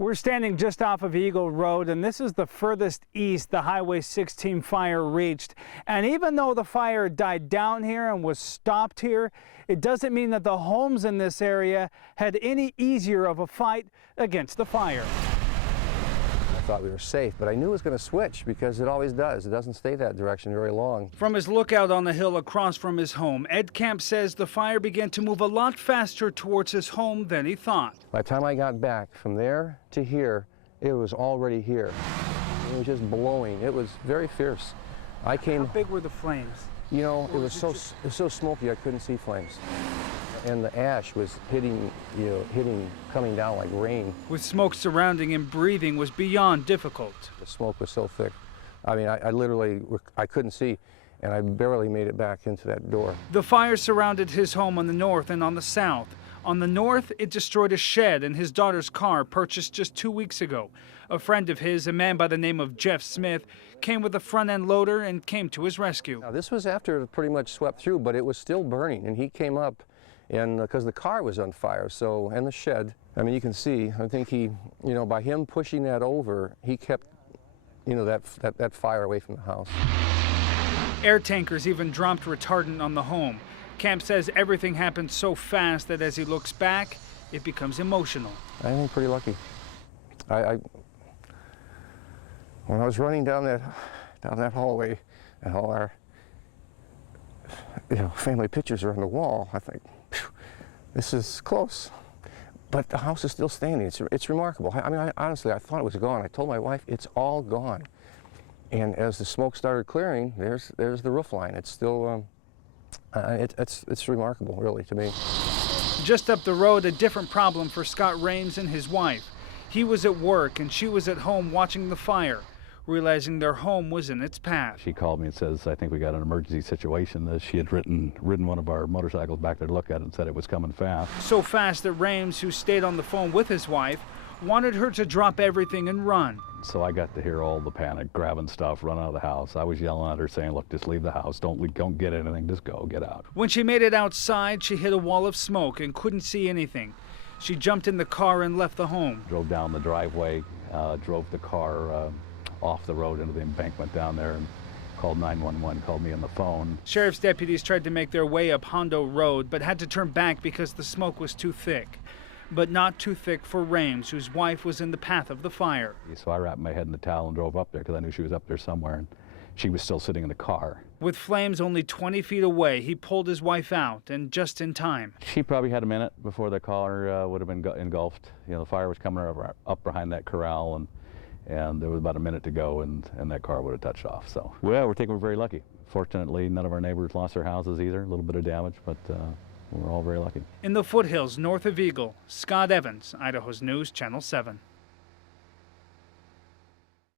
We're standing just off of Eagle Road, and this is the furthest east the Highway 16 fire reached. And even though the fire died down here and was stopped here, it doesn't mean that the homes in this area had any easier of a fight against the fire. I thought we were safe, but I knew it was going to switch because it always does. It doesn't stay that direction very long. From his lookout on the hill across from his home, Ed Camp says the fire began to move a lot faster towards his home than he thought. By the time I got back from there to here, it was already here. It was just blowing. It was very fierce. How big were the flames? You know, it was so smoky I couldn't see flames. And the ash was hitting, coming down like rain. With smoke surrounding him, breathing was beyond difficult. The smoke was so thick. I mean, I literally, I couldn't see, and I barely made it back into that door. The fire surrounded his home on the north and on the south. On the north, it destroyed a shed and his daughter's car purchased just 2 weeks ago. A friend of his, a man by the name of Jeff Smith, came with a front-end loader and came to his rescue. Now, this was after it pretty much swept through, but it was still burning, and he came up. And because the car was on fire, and the shed, I mean, you can see, I think he, by him pushing that over, he kept, that fire away from the house. Air tankers even dropped retardant on the home. Camp says everything happened so fast that as he looks back, it becomes emotional. I think pretty lucky. When I was running down that hallway, and all our, family pictures are on the wall, I think, this is close, but the house is still standing. It's remarkable. I mean, honestly, I thought it was gone. I told my wife, it's all gone. And as the smoke started clearing, there's the roof line. It's still, it's remarkable, really, to me. Just up the road, a different problem for Scott Rames and his wife. He was at work and she was at home watching the fire, realizing their home was in its path. She called me and says, I think we got an emergency situation. She had ridden one of our motorcycles back there to look at it and said it was coming fast. So fast that Rames, who stayed on the phone with his wife, wanted her to drop everything and run. So I got to hear all the panic, grabbing stuff, running out of the house. I was yelling at her saying, look, just leave the house. Don't get anything, just go, get out. When she made it outside, she hit a wall of smoke and couldn't see anything. She jumped in the car and left the home. Drove down the driveway, drove the car off the road into the embankment down there and called 911, called me on the phone. Sheriff's deputies tried to make their way up Hondo Road, but had to turn back because the smoke was too thick. But not too thick for Rames, whose wife was in the path of the fire. So I wrapped my head in the towel and drove up there because I knew she was up there somewhere, and she was still sitting in the car. With flames only 20 feet away, he pulled his wife out, and just in time. She probably had a minute before the car would have been engulfed. The fire was coming up behind that corral, and there was about a minute to go, and that car would have touched off. So, well, we're very lucky. Fortunately, none of our neighbors lost their houses either. A little bit of damage, but we're all very lucky. In the foothills north of Eagle, Scott Evans, Idaho's News, Channel 7.